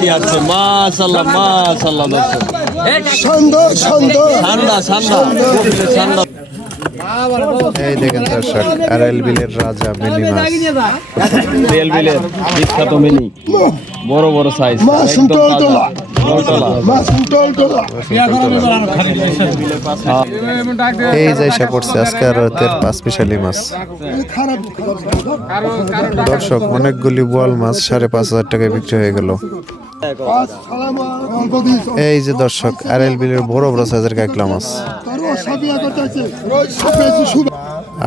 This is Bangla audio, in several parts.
কি আসছে মাশাআল্লাহ মাশাআল্লাহ দর্শক ঠান্ডা এই দেখেন দর্শক আরএল বিলের রাজা মিনি মাছ রিয়েল বিলের বিখ্যাত মিনি বড় বড় সাইজ এই যাইসা পড়ছে আজকে আরতের পাঁচ পিশালি মাছ দর্শক অনেকগুলি বোয়াল মাছ 5,500 টাকায় বিক্রি হয়ে গেল। এই যে দর্শক আরএল বিলের বড় বড় সাইজের কাঁকড়া মাছ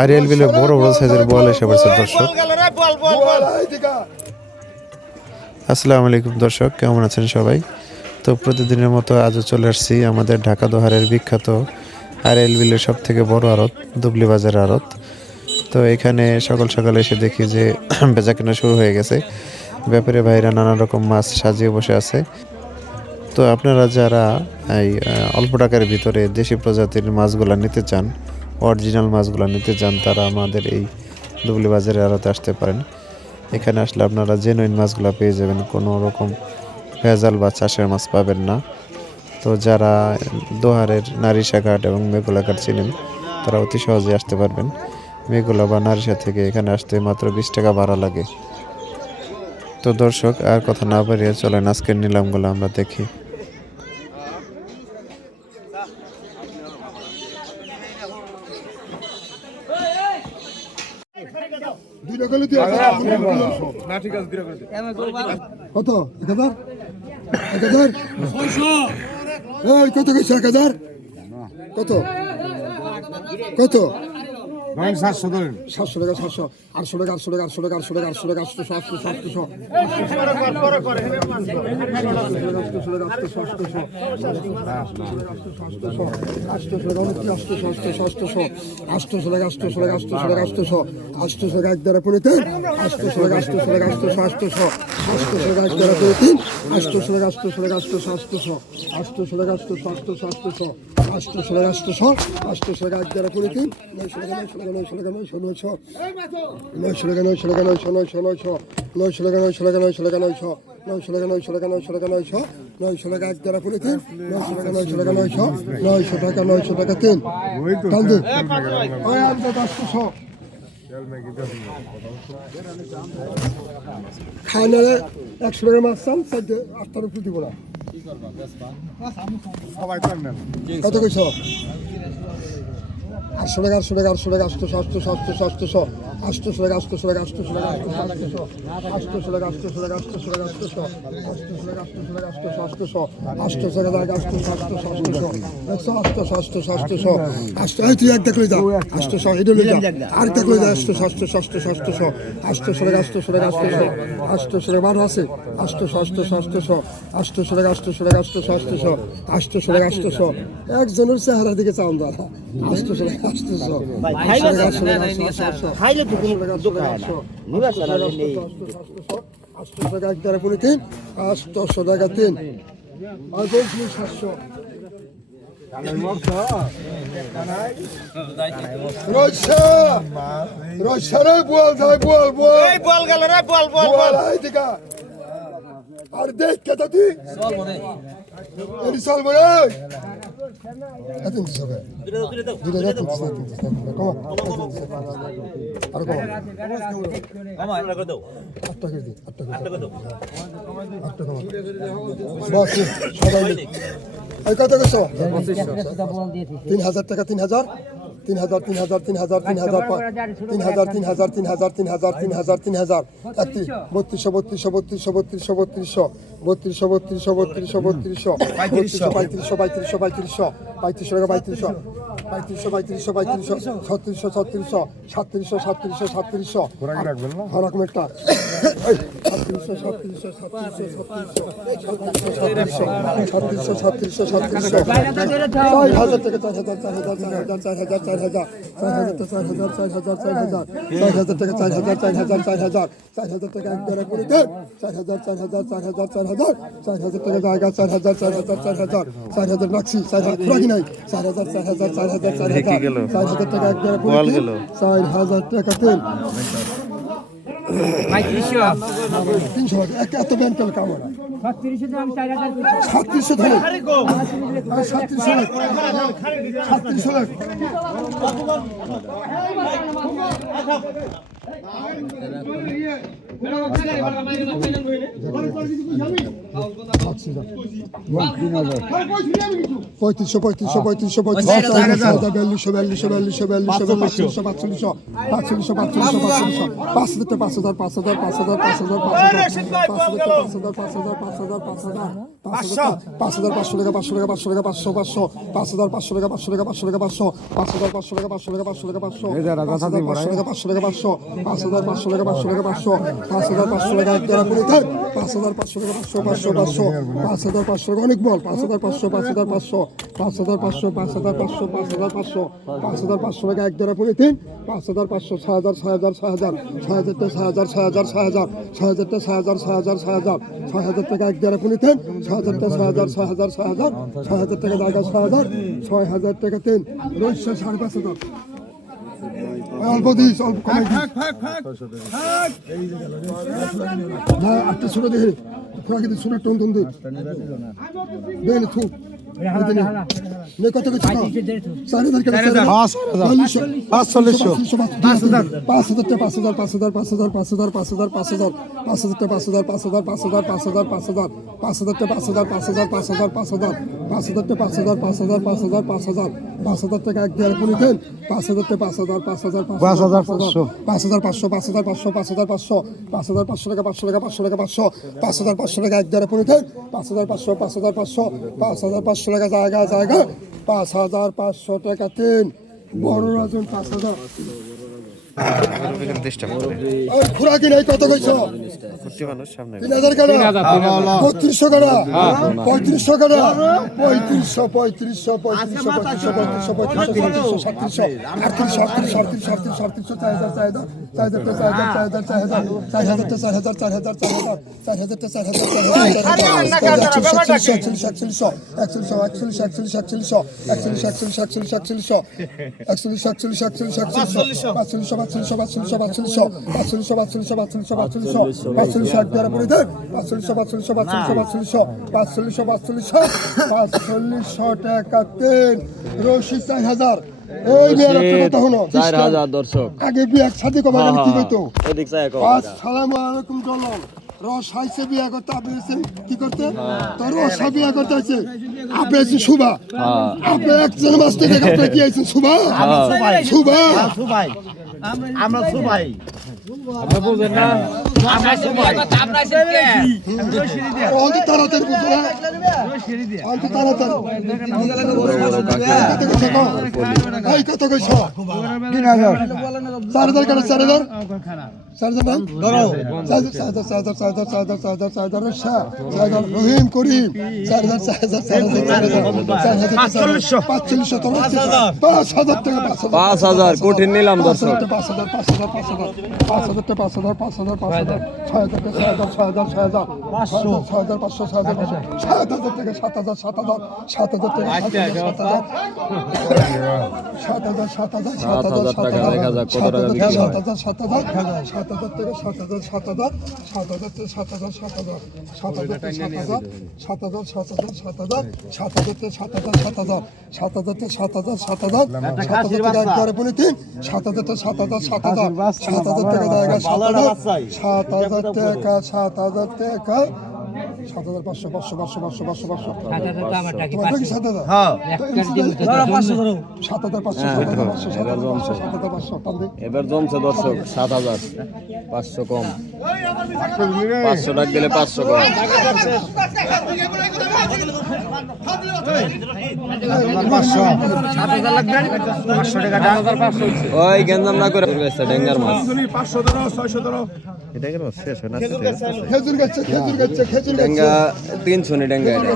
আরএল বিলের বড় বড় সাইজের বোয়াল এসে পড়ছে দর্শক। আসসালামু আলাইকুম দর্শক, কেমন আছেন সবাই? তো প্রতিদিনের মতো আজও চলে আসছি আমাদের ঢাকা দোহারের বিখ্যাত আরএল বিলের সব থেকে বড় আড়ত দুবলি বাজার আড়ত। তো এখানে সকাল সকাল এসে দেখি যে বেচা কেনা শুরু হয়ে গেছে, ব্যাপারী ভাইরা নানা রকম মাছ সাজিয়ে বসে আছে। তো আপনারা যারা এই অল্প টাকার ভিতরে দেশি প্রজাতির মাছগুলো নিতে চান, অরিজিনাল মাছগুলো নিতে চান, তারা আমাদের এই দুবলি বাজারে আড়তে আসতে পারেন। এখানে আসলে আপনারা জেনুইন মাছগুলো পেয়ে যাবেন, কোনো রকম ভেজাল বা চাষের মাছ পাবেন না। তো যারা দোহারের নারিশাঘাট এবং মেঘলাঘাট চিনেন তারা অতি সহজে আসতে পারবেন। মেঘলা বা নারিশা থেকে এখানে আসতে মাত্র 20 টাকা ভাড়া লাগে। তো দর্শক আর কথা না বাড়িয়ে চলেন আজকের নিলামগুলো আমরা দেখি। কত 1000 1000 কত কইছ 1000 কত কত 700 টাকা 700 800 টাকা 800 টাকা 800 টাকা 800 টাকা 800 টাকা 800 খানারে 100 টাকা মাছ চান 8টার উপরে দিব না। কত কইছ 800 টাকা 800 টাকা 800 টাকা 800 800 800 800 টাকা 800 টাকা 800 টাকা 800 টাকা 800 টাকা 800 টাকা একজনের চেহারা দিকে চাউন দাঁড়া 800 খাইলে তো কোনো দোকান না নিবাস চালালে নেই 800 টাকা একদারে পলিথিন 800 টাকা 3 আর 700 রোশারে বল যাই বল এই বল গেল রে বল এই দিকা আর দেখ কত তুই চল মনে এই চল মনে আতেন সবে দুটো কম আর কম মামা এটা করে দাও 8 টাকা দি 8 টাকা দাও 8 টাকা বাস সবাই এই কত কইছো 3000 টাকা 3000 3000 3000 3000 3000 300 এত ব্যাংক পেলে কাম হয় 3600 ধরে 3600 লাখ পঁয়ত্রিশশো পঁয়ত্রিশশো পঁয়ত্রিশশো বিয়াল্লিশশো বিয়াল্লিশশো বিয়াল্লিশশো বিয়াল্লিশশো পাঁচচল্লিশশো পাঁচচল্লিশশো পাঁচচল্লিশশো পাঁচচল্লিশশো 5,000 5,000 5,000 5,000 টাকা 500 টাকা 500 টাকা 500 500 5,500 টাকা 500 টাকা 500 টাকা 500 5,500 টাকা 500 টাকা 500 টাকা 500 5,500 টাকা 500 টাকা 500 5,500 টাকা 500 টাকা 500 5,500 টাকা এক টাকা করে দেন 5,500 টাকা 500 500 500 5,500 টাকা অনেক বল 5,500 5,500 5,500 5,500 5,500 5,500 টাকা এক টাকা করে দেন 5,500 6,000 6,000 6,000 6,000 6,000 6,000 6,000 6,000 6,000 টাকা এক টাকা করে দেন 6,000 6,000 6,000 6,000 6,000 টাকা জায়গা 6,000 6,000 টাকা দেন রোজ 5,500 অল্প দিস অল্প কমে দিস না একটা ছোট দেখে খোরাকে দিস ছোট টন টন দে দেন থু নে কত কিছু 4,000 টাকা 5,000 টাকা এক দেড় পুনি দেন 5,000 টাকা 5,000 5,500 টাকা 500 টাকা 500 টাকা 500 5,500 টাকা এক দেড় পুনি দেন 5,500 5,500 টাকা জায়গা জায়গা 5,500 টাকা তিন বড় রাজন 5,000 ওই খুরাকি নাই কত কইছো 3,000 টাকা 3200 টাকা 3500 টাকা 3500 টাকা তিন রশিদ 4,000 এই বিয়ের কথা হলো 4,000 দর্শক আগে বিয়ে একসাথে কমা গেলে কি হইতো এদিক চাই কম আসসালামু আলাইকুম জলন রস হাইছে বিয়ে করতে আপনি কি করতে তো রস বিয়ে করতে আছে আপনি আছেন সুবা আপনি একজন মাস্টার দেখে আপনি কি আছেন সুবা সুবা আমরা সুবাই আপনি বুঝেন না আমরা সুবাই আমরা শিখতে অন্ত তাড়াতাড়ি বুঝো না অন্ত তাড়াতাড়ি এই কত কইছ 3,000 4,000 কেন 4,000 ধরো 4,000 রহিম করিম 4,000 5,000 টাকা 5,000 কঠিন নিলাম দর্শক 7,500 এবার জমছে দর্শক 7,500 কম 500 টাকা দিলে 500 কম ওই গেঞ্জাম না করে ডেঙ্গার মাছ ডেঙ্গা 300 নি ডেঙ্গা এটা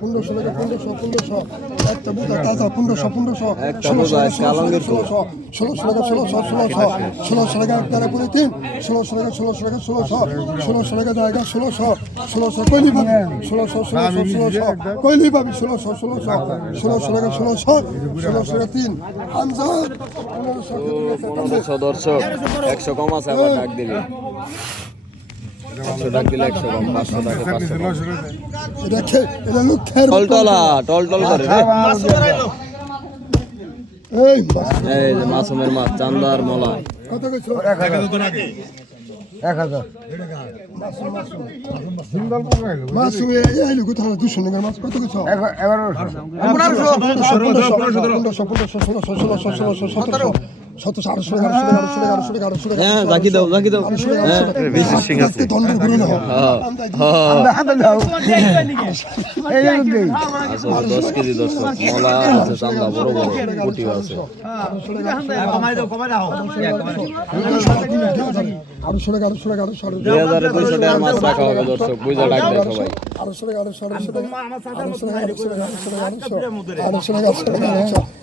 1500 টাকা 1500 একটা বুঝা তাজা 1500 একটা বোঝা কালঙ্গের ফুল 1600 টাকা 1600 টাকা একটা করে 3 1600 টাকা 1600 টাকা জায়গা 1600 কইলি পাবি 1600 কইলি পাবি 1600 টাকা 1600 টাকা 3 হামজা 1500 দর্শক 100 কম আছে আবার ডাক দিলে 100 ডাক দিলে 100 কম 500 টাকা 500 এটা লোক খের টল করে রে এই এই যে মাসুমের মাছ চান্দার মলা কত কইছো 1000 মাছ এই লোক কোথাও 200 টাকা মাছ কত কইছো 1100 হ্যাঁ জাকি দাও হ্যাঁ বেশি সিং আছে দন্ড করে না আসলে 10 কেজি দর্শক মলা আছে চান্দা বড় বড় কুটি আছে কমাই দাও 200 টাকা 2200 টাকার মাছ রাখা হবে দর্শক বুঝা ডাক দেয় সবাই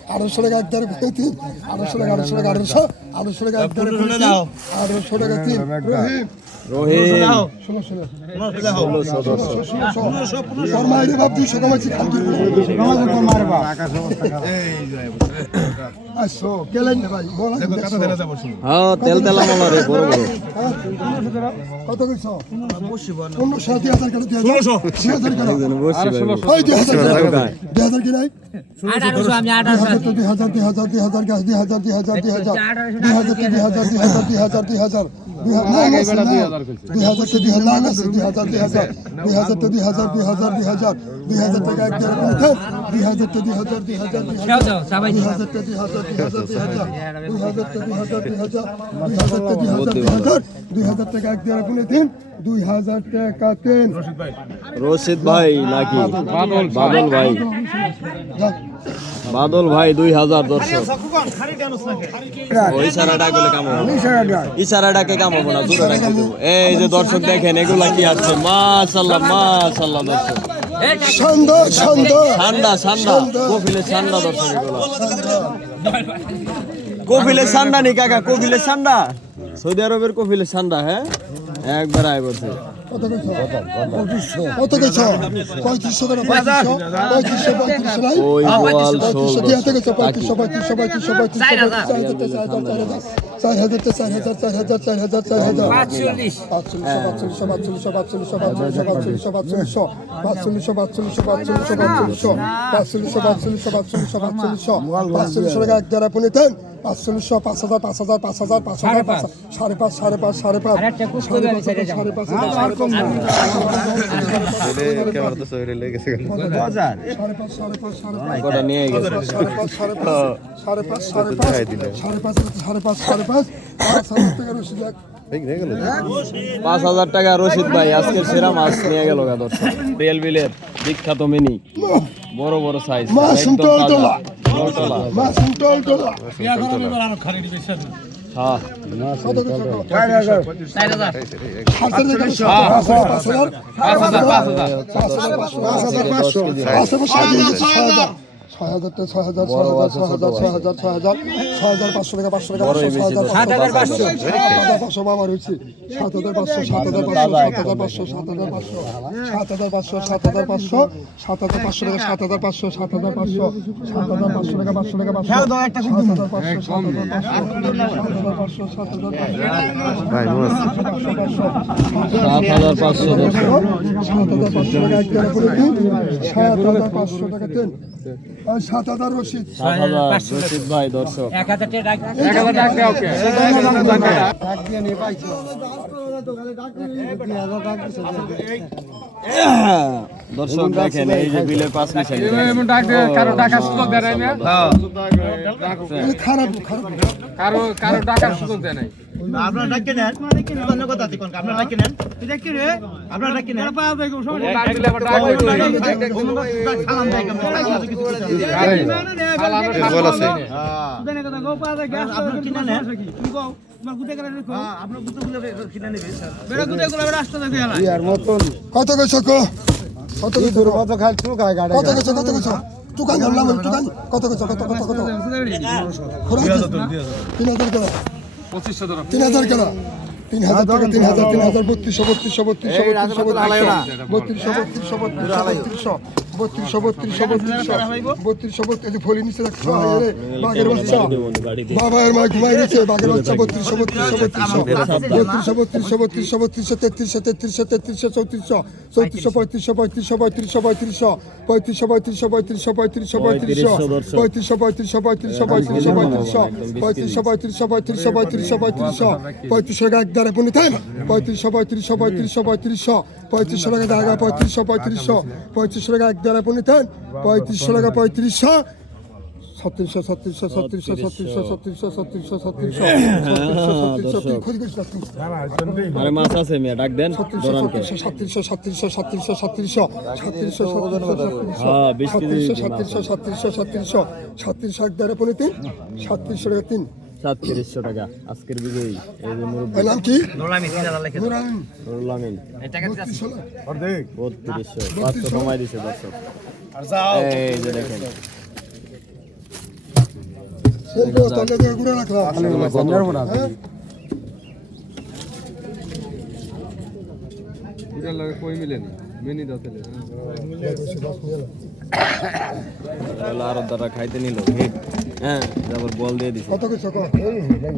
800 টাকা একদারে পেতি 800 টাকা 800 টাকা একদারে পেতি 800 টাকা 3 রহিম 1600 ফরমাইরে বাপ 200 কমাইছি খাদ্য আসো কেলেন ভাই বলা হ্যাঁ তেল মলা রে বড় বড় কত কইছো 15,000 করে 1600 করে ওই 2000 কি নাই 1800 আমি 2000 টাকা 3 রশিদ ভাই নাকি বাদল ভাই 2000 দর্শক ওই ইশারা ডাকলে কাম হবে ইশারা ডাকে কাম হবে না দূরে রাখি দেব এই যে দর্শক দেখেন এগুলা কি আছে মাশাআল্লাহ দর্শক ঠান্ডা কফিলে ঠান্ডা দর্শক এগুলা কফিলে ঠান্ডা নি কাকা কফিলে ঠান্ডা সৌদি আরবের কফিলে ঠান্ডা হ্যাঁ একবার আয় বলছে কত কইছো 3500 টাকা 3500 নাই ওই ওয়াল শোল 5,500 কটা নিয়ে গেছে 5,000 টাকা রশিদ ভাই আজকের সেরা মাছ নিয়ে গেল গা দর্শক রিয়েল বিলের বিখ্যাত মিনি বড় বড় সাইজ হ্যাঁ রশিদ ভাই দর্শক 1000 টাকা দর্শক দেখেন এই যে বিলের পাঁচ মিশালি কারো টাকার সুযোগ দেয় নাই কারো টাকার সুযোগ দেয় নাই আপনারা ডাকে নেন ধন্যবাদ আতি কোন আপনারা ডাকে নেন এটা কি রে আপনারা ডাকে নেন সালাম দেয় কেমন আপনারা কিনে নেন কত কইছো কো কত গেছো কত গেছো টুকান ধরলাম টুকান কত গেছো কত 3000 কেনা 3000 কেনা 3000 টাকা 3000 32 ফলি নিচে রাখছো বাঘের বাচ্চা বাবার মা ঘুমাই নিচে বাঘের বাচ্চা 35 টাকা একদারে পুনি তাই না 35 টাকা জায়গা 35 টাকা একদারে পুনি তাই 35 টাকা 35 আরে মাছ আছে মিয়া ডাক দেন দরানকে 36 একদারে পুনি 37 টাকা 3700 টাকা আজকের বিজয়ী এই যে মুরব্বি নাম কি নোলামি 3000 লেখে নুরুল আমিন এই টাকা দিতে 3200 500 কমাই দিছে দর্শক এই যে দেখেন ঘুরে রাখলাম কই মিলেনি মেনি দাতেলে আর দ্বারা খাইতে নিল হিট হ্যাঁ তারপর বল দিয়ে দিছে কত কইছো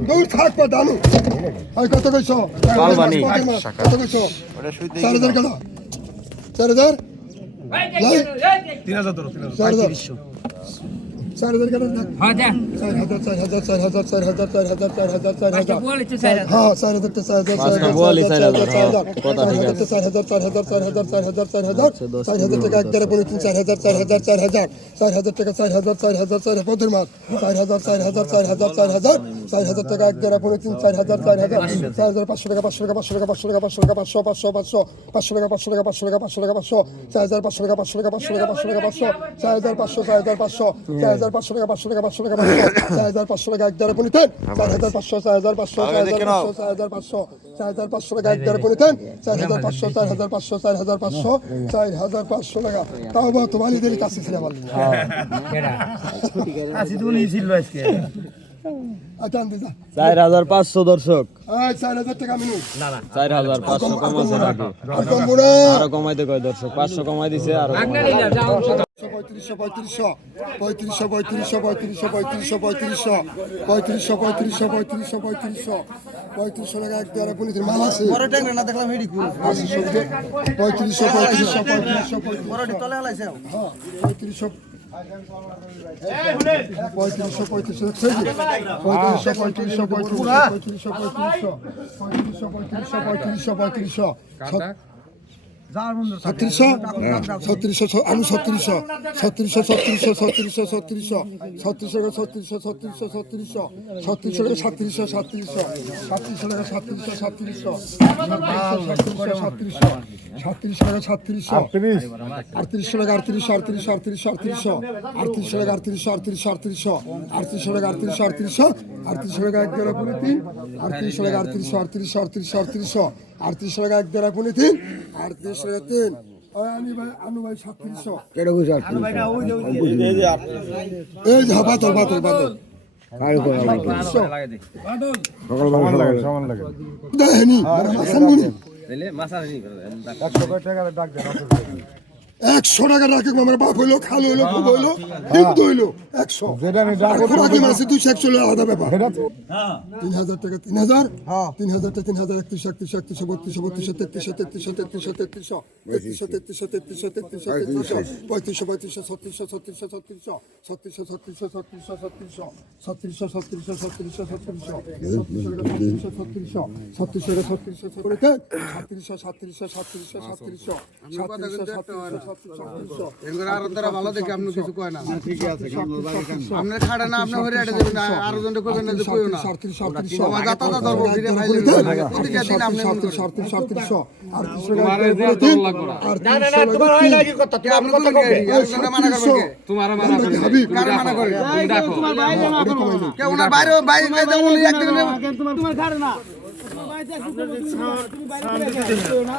দূর থাক পা দানু আই কত কইছো কালবানি কত কইছো 4000 কেন 4000 4000 কেন হ্যাঁ যা 500 টাকা 4500 টাকা একদারে পুনি 4500 টাকা একদারে পুনি 4500 টাকা তাও বা তোমার নিজের কাছে ছিল আমার আসি তুমি ছিল আজকে আচ্ছা দিদা 4500 দর্শক 4000 টাকা মিনু না না 4500 কমাছে রাখো আর কম বুড়া আরো কমাইতে কয় দর্শক 500 কমাই দিছে আরো 35 টাকা এক দেওয়ার পুলিশের মাল আছে বড় ট্যাঙ্ক না দেখলাম হেডি কু 35 তলে হালাইছে হ্যাঁ 35 100 টাকা রাখে আমার বাপ হইলো খাল হইলো খুব হইলো হিন্দু হইলো 100 যেটা আমি খোরাকি মাসে 200 চলে আলাদা ব্যাপার 3000 টাকা 3000 3000 টাকা 3000 ভালো দেখে আপনি কিছু কয় না ঠিক আছে আপনার খাড়া না আপনি হরে আড়ে দেবেন আরো জনটা কইবেন না যে কইও না আমার গাতাটা ধরবো ভিড়ে ভাই প্রতিটা দিন আপনি না না না তোমার হয় লাগি কথা আপনি কত কইবেন মানা করবেন কে তোমার মানা করবে কার মানা করে তোমার বাইরে না করো কে ওনার বাইরে বাইরে যাইতে উনি একদিন তোমার ঘরে না তোমার বাইরে আছে তুমি বাইরে না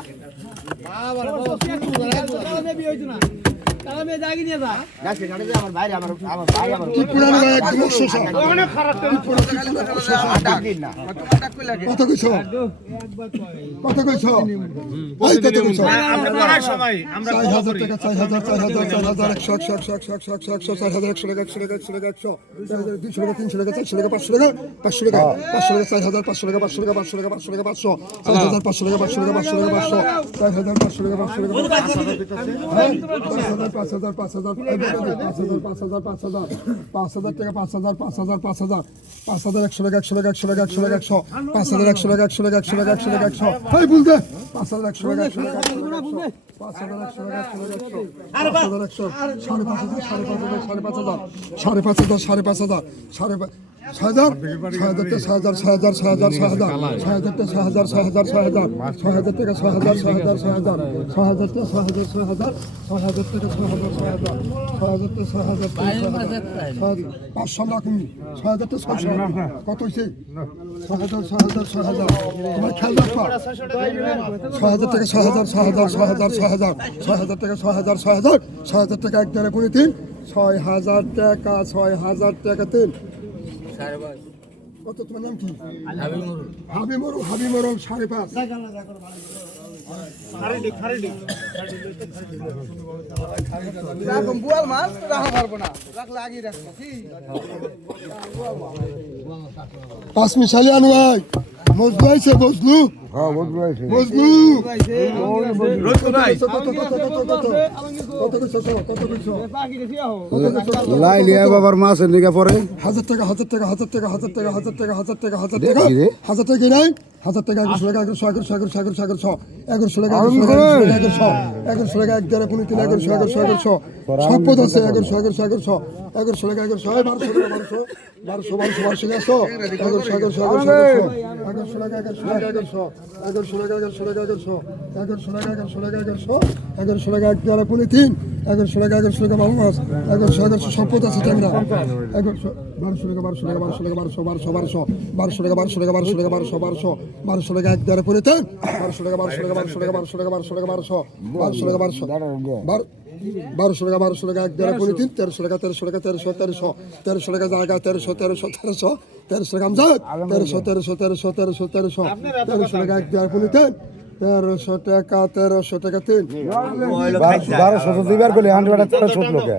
কি পুরানো ভাই একদম 100 কত কইছ কত কইছ ওই কত কইছ আমরা করার সময় আমরা 4000 টাকা 4000 4000 100 4000 টাকা 200 টাকা 300 টাকা 400 টাকা 500 টাকা 500 টাকা 4000 500 টাকা 500 টাকা 500 টাকা 500 টাকা 500 4000 500 টাকা 500 টাকা 500 টাকা 4000 500 টাকা 500 টাকা 5000 টাকা 5000 100 টাকা 100 টাকা 100 টাকা 100 টাকা 100 5000 100 টাকা 100 টাকা 100 টাকা 100 টাকা 100 হাই বলতে 5000 100 টাকা 100 টাকা 100 টাকা কত হয়েছে 6000 তোমার খেয়াল রাখো 6000 টাকা 6000 টাকা 6000 টাকা এক দ্বারা 3 6000 টাকা 6000 টাকা 3 কত তোমার নাম কি হাবিমরুল 5.5 এরকম বুয়াল মাছ রাখা পারবো না, রাখলে আগেই রাখবো কি 5 মিশালি আনু ভাই মজলু আইছে মজলু লাই লিয়া বাবার মাছ এদিকে পরে 1000 টাকা নাই 1000 টাকা 1100 টাকা 1100 টাকা এক দ্বারা 3 1100 সম্পদ আছে 1100 টাকা 1100 সম্পদ আছে টাকা 1200 টাকা এক দ্বারা 1200 টাকা এক দ্বারা 13 1300 টাকা 1300 টাকা জায়গা 1300 টাকা আমজাদ 1300 টাকা এক দ্বারা 1300 টাকা 3 1200 দিবার বলে 100 টাকা 1300 লোকে